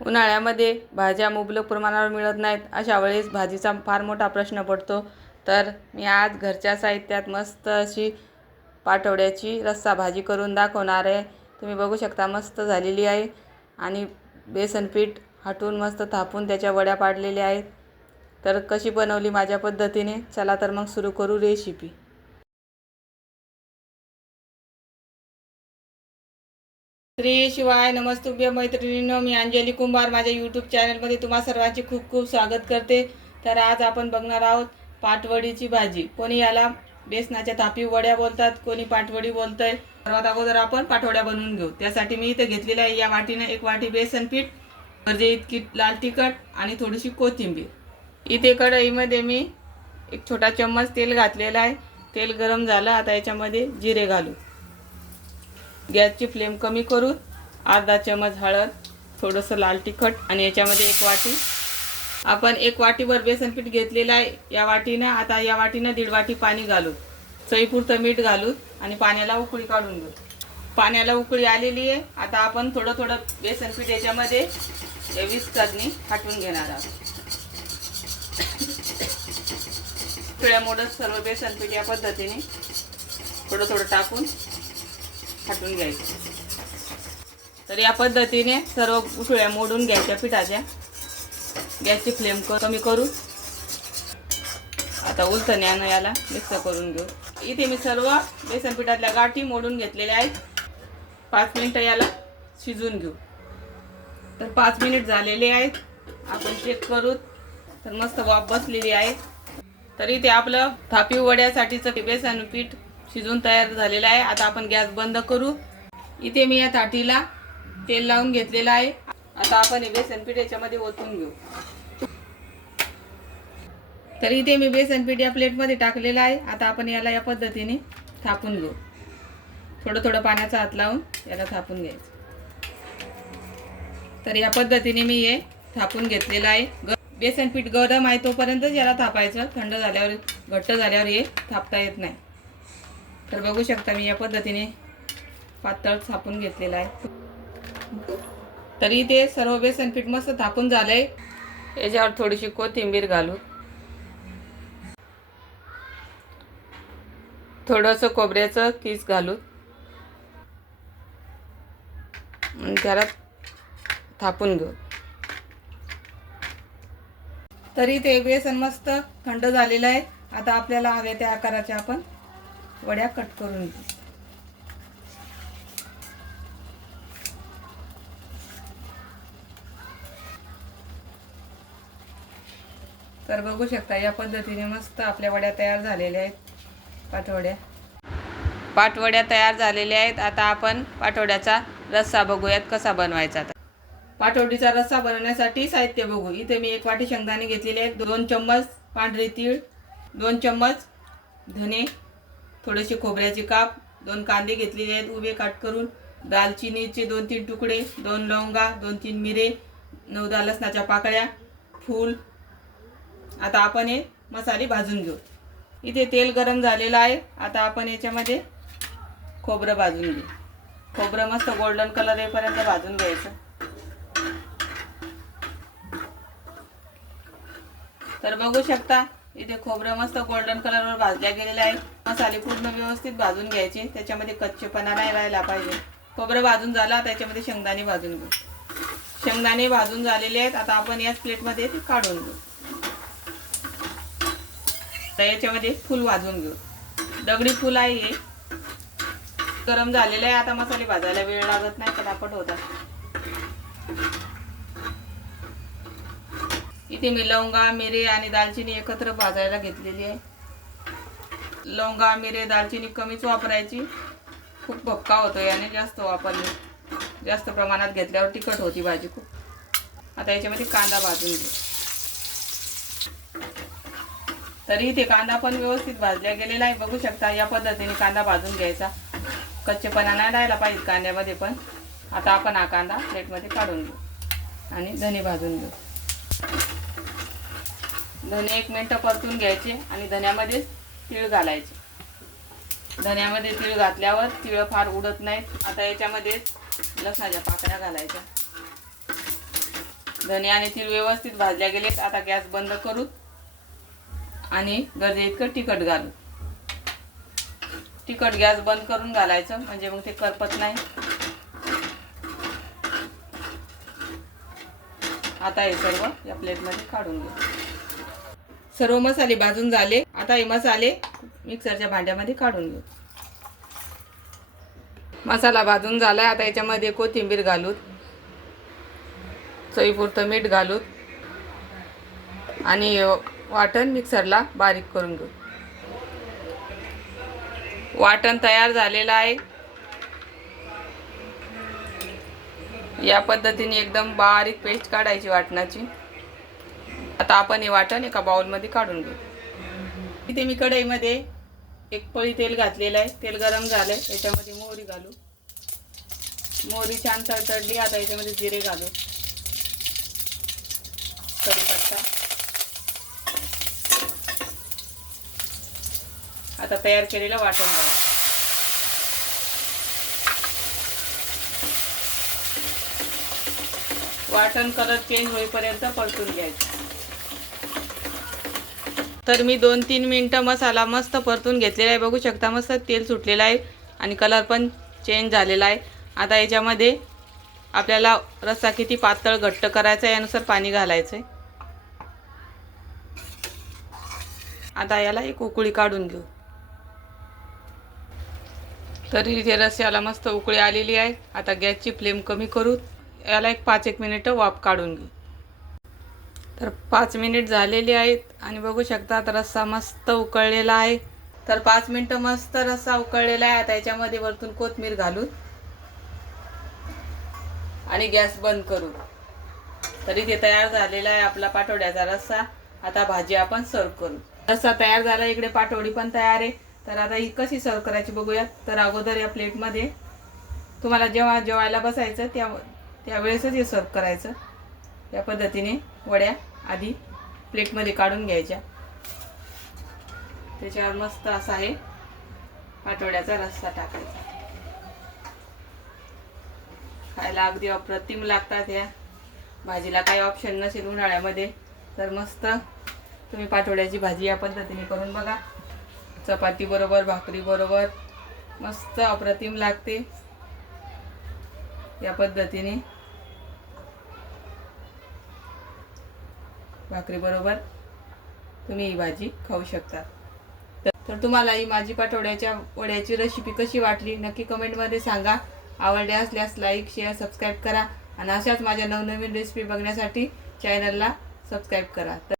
उन्हाळ्यामध्ये भाज्या मुबलक प्रमाणावर मिळत नाहीत. अशा वेळेस भाजीचा फार मोठा प्रश्न पडतो. तर मी आज घरच्या साहित्यात मस्त अशी पाटवड्याची रस्सा भाजी करून दाखवणार आहे. तुम्ही बघू शकता मस्त झालेली आहे. आणि बेसन पीठ हटून मस्त थापून त्याच्या वड्या पाडलेल्या आहेत. तर कशी बनवली माझ्या पद्धतीने, चला तर मग सुरू करू रेसिपी. श्री शिवाय नमस्तुभ्य मैत्रिणींनो, मी अंजली कुंभार माझ्या यूट्यूब चॅनलमध्ये तुम्हा सर्वांचे खूप खूप स्वागत करते. तर आज आपण बघणार आहोत पाटवडीची भाजी. कोणी याला बेसनाच्या थापीव वड्या बोलतात, कोणी पाटवडी बोलतंय. सर्वात अगोदर आपण पाटवड्या बनवून घेऊ. त्यासाठी मी इथे घेतलेलं आहे या वाटीने 1 वाटी बेसन पीठ, गरजे इतकी लाल तिखट आणि थोडीशी कोथिंबीर. इथे कढईमध्ये मी 1 छोटा चम्मच तेल घातलेला आहे. तेल गरम झालं, आता याच्यामध्ये जिरे घालू. गॅसची फ्लेम कमी करून अर्धा चम्मच हळद, थोडंसं लाल तिखट आणि याच्यामध्ये 1 वाटी आपण 1 वाटीभर बेसन पीठ घेतलेलं आहे या वाटीनं. आता या वाटीनं 1.5 वाटी पाणी घालू, चवीपुरतं मीठ घालू आणि पाण्याला उकळी काढून घेऊ. पाण्याला उकळी आलेली आहे. आता आपण थोडं थोडं बेसन पीठ याच्यामध्ये विस्करनी हटवून घेणार आहोत. उकळ्या मोडत सर्व बेसन पीठ या पद्धतीने थोडं थोडं टाकून हटवून घ्यायचं. तर या पद्धतीने सर्व उकळ्या मोडून घ्यायच्या पिठाच्या. गॅसची फ्लेम कमी करू. आता उलटण्यानं याला मिक्स करून घेऊ. इथे मी सर्व बेसन पिठातल्या गाठी मोडून घेतलेल्या आहेत. 5 मिनिटं याला शिजून घेऊ. तर 5 मिनिट झालेले आहेत. आपण चेक करू. तर मस्त वाफ बसलेली आहे. तर इथे आपलं थापीव वड्यासाठीचं बेसन पीठ शिजून तयार झालेला आहे. आता आपण गॅस बंद करू. इथे मी या ताटीला तेल लावून घेतलेलं आहे. आता आपण हे बेसन पीठ याच्यामध्ये ओतून घेऊ. तर इथे मी बेसन पीठ या प्लेटमध्ये टाकलेलं आहे. आता आपण याला या पद्धतीने थापून घेऊ. थोडं थोडं पाण्याचा हात लावून याला थापून घ्यायचं. तर या पद्धतीने मी हे थापून घेतलेलं आहे. बेसन पीठ गरम आहे तोपर्यंतच याला थापायचं. थंड झाल्यावर, घट्ट झाल्यावर हे थापता येत नाही. तर बघू शकता मी या पद्धतीने पातळ थापून घेतलेला आहे. तरी ते सर्व बेसन पीठ मस्त थापून झालंय. याच्यावर थोडीशी कोथिंबीर घालू, थोडंसं खोबऱ्याचं किस घालू आणि त्याला थापून घेऊ. तरी ते बेसन मस्त थंड झालेलं आहे. आता आपल्याला हव्या त्या आकाराच्या आपण वड्या कट करून घेऊ. तर बघू शकता या पद्धतीने मस्त आपल्या वड्या तयार झालेल्या आहेत. पाटवड्या तयार झालेल्या आहेत. आता आपण पाटवड्याचा रस्सा बघूयात कसा बनवायचा. पाटवडीचा रस्सा बनवण्यासाठी साहित्य बघू. इथे मी 1 वाटी शेंगदाणे घेतलेले आहेत, 2 चम्मच पांढरे तीळ, 2 चम्मच धने, थोडेसे खोबऱ्याचे काप, 2 कांदे घेतलेले आहेत उभे काट करून, दालचिनीचे 2-3 तुकडे, 2 लवंगा, 2-3 मिरे, 9-10 लसणाच्या पाकळ्या, फूल. आता आपण हे मसाले भाजून घेऊ. इथे तेल गरम झालेलं आहे. आता आपण याच्यामध्ये खोबरं भाजून घेऊ. खोबरं मस्त गोल्डन कलर येईपर्यंत भाजून घ्यायचं. तर बघू शकता इथे खोबरं मस्त गोल्डन कलरवर भाजल्या गेलेलं आहे. मसाले पूर्ण व्यवस्थित भाजून घ्यायचे, त्याच्यामध्ये कच्चेपणा नाही राहायला पाहिजे. खोबरं भाजून झाला, त्याच्यामध्ये शेंगदाणे भाजून घेऊ. शेंगदाणे भाजून झालेले आहेत. आता आपण याच प्लेटमध्ये ते काढून घेऊ. तर याच्यामध्ये फूल भाजून घेऊ. दगडी फूल आहे हे. गरम झालेलं आहे. आता मसाले भाजायला वेळ लागत नाही, पटापट होतात. इथे मी लवंगा, मिरे आणि दालचिनी एकत्र भाजायला घेतलेली आहे. लवंगा, मिरे, दालचिनी कमीच वापरायची. खूप भपका होतो याने जास्त वापरली. जास्त प्रमाणात घेतल्यावर तिखट होती भाजी खूप. आता याच्यामध्ये कांदा भाजून घेऊ. तरी इथे कांदा पण व्यवस्थित भाजला गेलेला आहे. बघू शकता या पद्धतीने कांदा भाजून घ्यायचा. कच्चेपणा नाही राहायला पाहिजे कांद्यामध्ये पण. आता आपण हा कांदा प्लेटमध्ये काढून घेऊ आणि धने भाजून घेऊ. धने 1 मिनिट परतून घ्यायचे आणि धन्यामध्ये तीळ घालायचे. धन्यामध्ये तीळ घातल्यावर तीळ फार उडत नाहीत. आता याच्यामध्ये लसणाच्या पाकळ्या घालायच्या. धने आणि तीळ व्यवस्थित भाजल्या गेलेत. आता गॅस बंद करू आणि गरजे इतकं तिखट घालू. तिखट गॅस बंद करून घालायचं, म्हणजे मग ते करपत नाही. आता हे सर्व या प्लेटमध्ये काढून घेऊ. सर्व मसाले भाजून झाले. आता हे मसाले मिक्सरच्या भांड्यामध्ये काढून घेऊ. मसाला भाजून झाला. आता याच्यामध्ये कोथिंबीर घालू, चवीपुरतं मीठ घालू आणि वाटण मिक्सरला बारीक करून घेऊ. वाटण तयार झालेलं आहे. या पद्धतीने एकदम बारीक पेस्ट काढायची वाटणाची. आता आपण हे वाटण एका बाउलमध्ये काढून घेऊ. इथे मी कढईमध्ये एक पळी तेल घातलेलं आहे. तेल गरम झालंय. याच्यामध्ये मोहरी घालू. मोहरी छान तडतडली. आता याच्यामध्ये जिरे घालू, कढीपत्ता. आता तयार केलेलं वाटण घालू. वाटण कलर चेंज होईपर्यंत परतून घ्यायचं. तर मी 2-3 मिनिटं मसाला मस्त परतून घेतलेला आहे. बघू शकता मस्त तेल सुटलेलं आहे आणि कलर पण चेंज झालेला आहे. आता याच्यामध्ये आपल्याला रस्सा किती पातळ घट्ट करायचा यानुसार पाणी घालायचं आहे. आता याला एक उकळी काढून घेऊ. तरी इथे रस्स्याला मस्त उकळी आलेली आहे. आता गॅसची फ्लेम कमी करू. याला एक 5-1 मिनिटं वाफ काढून घेऊ. तर 5 मिनिट झालेली आहेत आणि बघू शकता आता रस्सा मस्त उकळलेला आहे. तर 5 मिनिटं मस्त रस्सा उकळलेला आहे. आता याच्यामध्ये वरतून कोथिंबीर घालू आणि गॅस बंद करू. तरी ते तयार झालेला आहे आपला पाटवड्याचा रस्सा. आता भाजी आपण सर्व करू. रस्सा तयार झाला. इकडे पाटवडी पण तयार आहे. तर आता ही कशी सर्व करायची बघूयात. तर अगोदर या प्लेटमध्ये तुम्हाला जेव्हा जेवायला बसायचं त्यावेळेसच हे सर्व करायचं. या पद्धतीने वड्या आधी प्लेटमध्ये काढून घ्यायच्या. त्याच्यावर मस्त असा आहे पाटवड्याचा रस्सा टाकायचा. खायला अगदी अप्रतिम लागतात. या भाजीला काही ऑप्शन नसेल उन्हाळ्यामध्ये तर मस्त तुम्ही पाटवड्याची भाजी या पद्धतीने करून बघा. चपाती बरोबर, भाकरी बरोबर मस्त अप्रतिम लागते. या पद्धतीने भाकरी बरोबर तुम्ही ही भाजी खाऊ शकता. तर तुम्हाला ही माझी पाटवड्याच्या वड्याची रेसिपी कशी वाटली नक्की कमेंटमध्ये सांगा. आवडले असल्यास लाईक, शेअर, सबस्क्राईब करा आणि अशाच माझ्या नवनवीन रेसिपी बघण्यासाठी चॅनलला सबस्क्राईब करा.